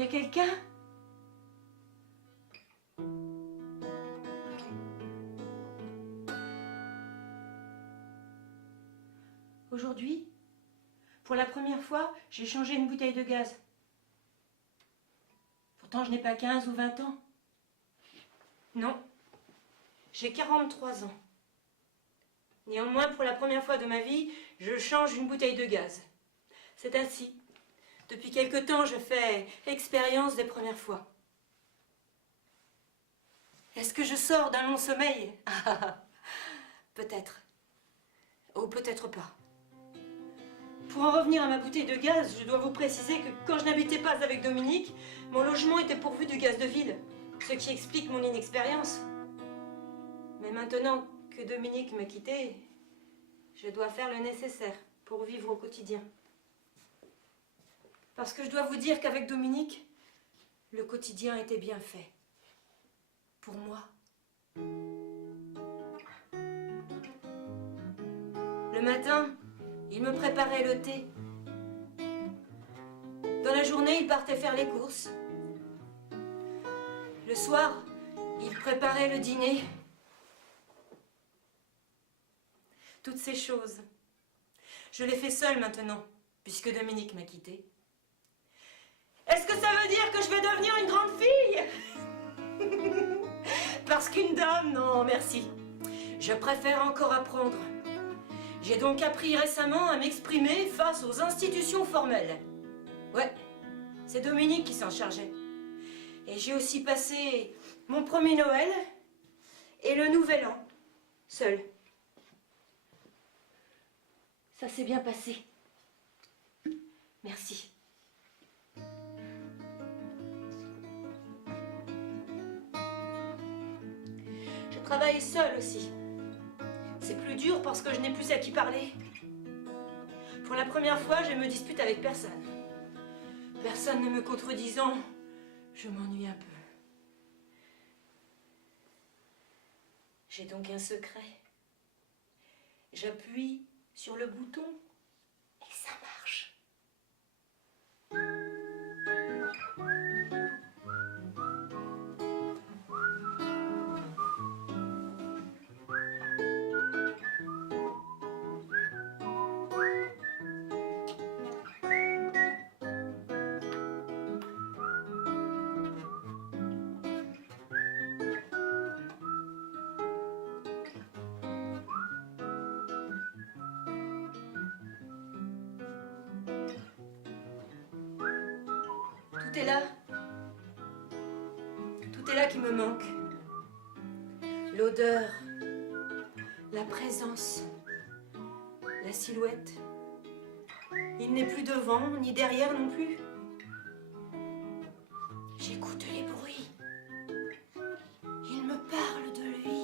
Il y a quelqu'un? Aujourd'hui, pour la première fois, j'ai changé une bouteille de gaz. Pourtant, je n'ai pas 15 ou 20 ans. Non, j'ai 43 ans. Néanmoins, pour la première fois de ma vie, je change une bouteille de gaz. C'est ainsi. Depuis quelque temps, je fais expérience des premières fois. Est-ce que je sors d'un long sommeil? Peut-être. Ou peut-être pas. Pour en revenir à ma bouteille de gaz, je dois vous préciser que quand je n'habitais pas avec Dominique, mon logement était pourvu du gaz de ville, ce qui explique mon inexpérience. Mais maintenant que Dominique m'a quitté, je dois faire le nécessaire pour vivre au quotidien. Parce que je dois vous dire qu'avec Dominique, le quotidien était bien fait. Pour moi. Le matin, il me préparait le thé. Dans la journée, il partait faire les courses. Le soir, il préparait le dîner. Toutes ces choses, je les fais seule maintenant, puisque Dominique m'a quittée. Est-ce que ça veut dire que je vais devenir une grande fille? Parce qu'une dame, non, merci. Je préfère encore apprendre. J'ai donc appris récemment à m'exprimer face aux institutions formelles. Ouais, c'est Dominique qui s'en chargeait. Et j'ai aussi passé mon premier Noël et le Nouvel An, seule. Ça s'est bien passé. Merci. Je travaille seule aussi. C'est plus dur parce que je n'ai plus à qui parler. Pour la première fois, je me dispute avec personne. Personne ne me contredisant, je m'ennuie un peu. J'ai donc un secret. J'appuie sur le bouton et ça marche. Tout est là. Tout est là qui me manque. L'odeur, la présence, la silhouette. Il n'est plus devant, ni derrière non plus. J'écoute les bruits. Il me parle de lui.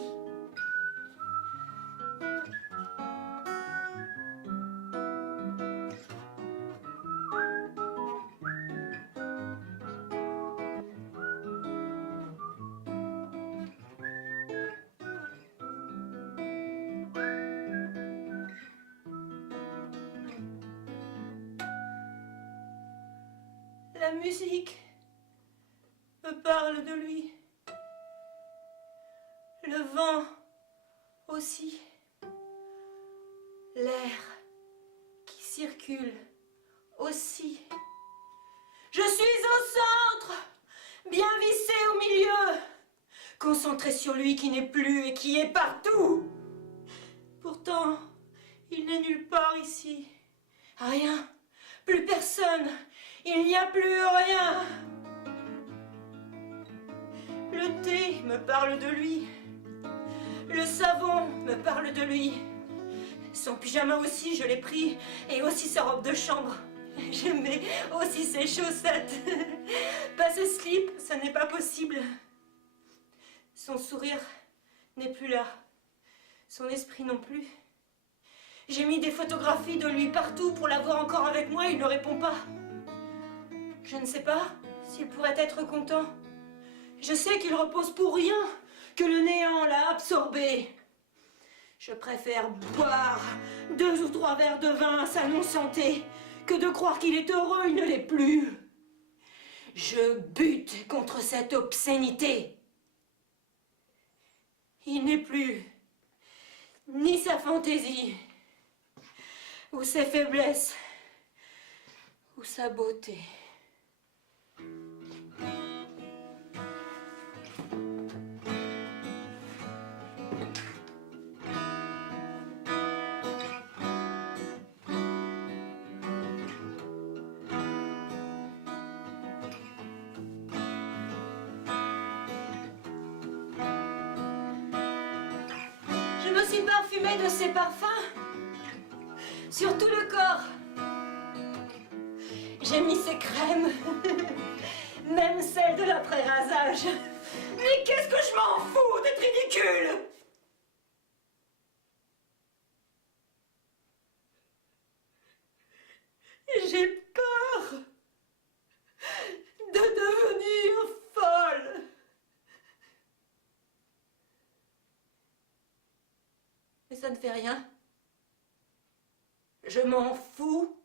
La musique me parle de lui. Le vent aussi. L'air qui circule aussi. Je suis au centre, bien vissé au milieu, concentré sur lui qui n'est plus et qui est partout. Pourtant, il n'est nulle part ici. Rien, plus personne. Il n'y a plus rien. Le thé me parle de lui. Le savon me parle de lui. Son pyjama aussi, je l'ai pris. Et aussi sa robe de chambre. J'aimais aussi ses chaussettes. Pas ce slip, ça n'est pas possible. Son sourire n'est plus là. Son esprit non plus. J'ai mis des photographies de lui partout pour l'avoir encore avec moi, il ne répond pas. Je ne sais pas s'il pourrait être content. Je sais qu'il repose pour rien, que le néant l'a absorbé. Je préfère boire 2 ou 3 verres de vin à sa non-santé que de croire qu'il est heureux, il ne l'est plus. Je bute contre cette obscénité. Il n'est plus ni sa fantaisie, ou ses faiblesses, ou sa beauté. Je me suis parfumée de ses parfums sur tout le corps. J'ai mis ses crèmes, même celles de l'après-rasage. Mais qu'est-ce que je m'en fous d'être ridicule? J'ai peur de devenir folle. Mais ça ne fait rien. Je m'en fous.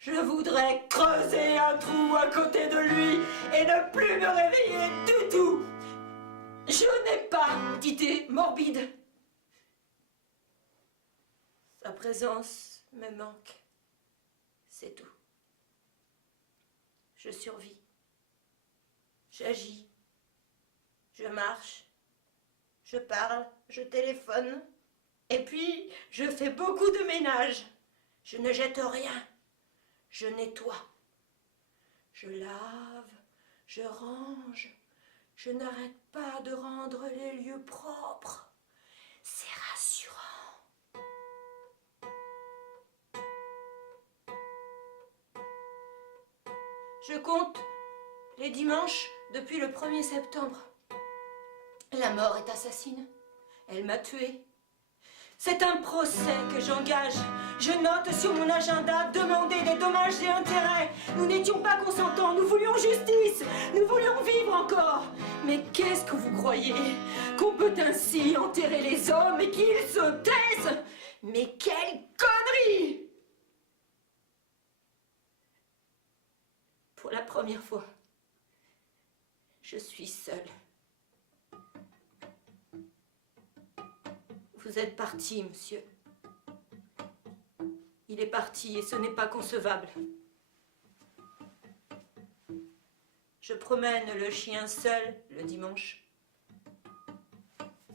Je voudrais creuser un trou à côté de lui et ne plus me réveiller du tout. Je n'ai pas d'idée morbide. Sa présence me manque. C'est tout. Je survis. J'agis. Je marche. Je parle. Je téléphone. Et puis, je fais beaucoup de ménage. Je ne jette rien. Je nettoie. Je lave. Je range. Je n'arrête pas de rendre les lieux propres. C'est rassurant. Je compte les dimanches depuis le 1er septembre. La mort est assassine. Elle m'a tuée. C'est un procès que j'engage. Je note sur mon agenda demander des dommages et intérêts. Nous n'étions pas consentants, nous voulions justice, nous voulions vivre encore. Mais qu'est-ce que vous croyez? Qu'on peut ainsi enterrer les hommes et qu'ils se taisent? Mais quelle connerie! Pour la première fois, je suis seule. Vous êtes parti, monsieur. Il est parti et ce n'est pas concevable. Je promène le chien seul le dimanche.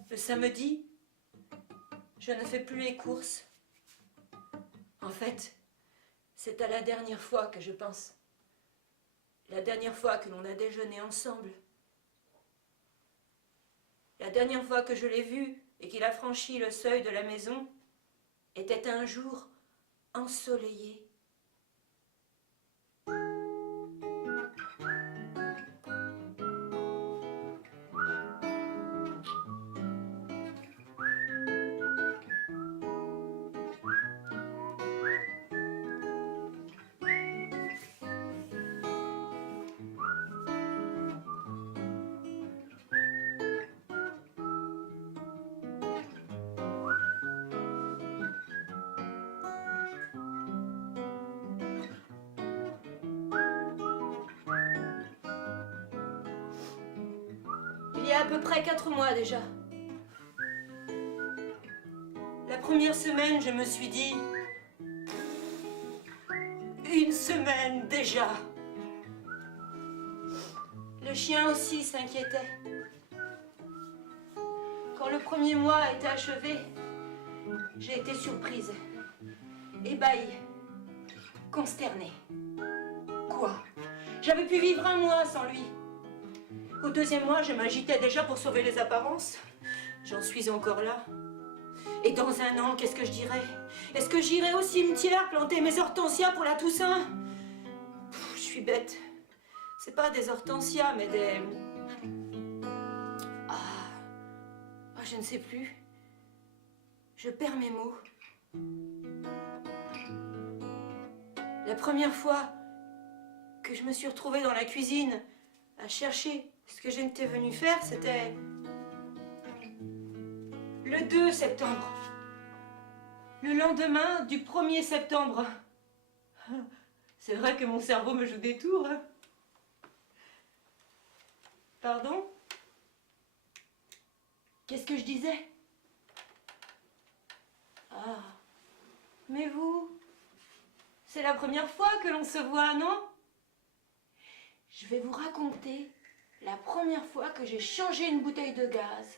Le samedi, je ne fais plus les courses. En fait, c'est à la dernière fois que je pense. La dernière fois que l'on a déjeuné ensemble. La dernière fois que je l'ai vu et qu'il a franchi le seuil de la maison était un jour ensoleillé. Il y a à peu près 4 mois déjà. La première semaine, je me suis dit... Une semaine déjà. Le chien aussi s'inquiétait. Quand le premier mois était achevé, j'ai été surprise, ébahie, consternée. Quoi? J'avais pu vivre un mois sans lui. Au 2e mois, je m'agitais déjà pour sauver les apparences. J'en suis encore là. Et dans un an, qu'est-ce que je dirais? Est-ce que j'irai au cimetière planter mes hortensias pour la Toussaint? Je suis bête. C'est pas des hortensias, mais des... je ne sais plus. Je perds mes mots. La première fois que je me suis retrouvée dans la cuisine à chercher ce que j'étais venue faire, c'était le 2 septembre. Le lendemain du 1er septembre. C'est vrai que mon cerveau me joue des tours. Pardon? Qu'est-ce que je disais? Ah, mais vous, c'est la première fois que l'on se voit, non? Je vais vous raconter la première fois que j'ai changé une bouteille de gaz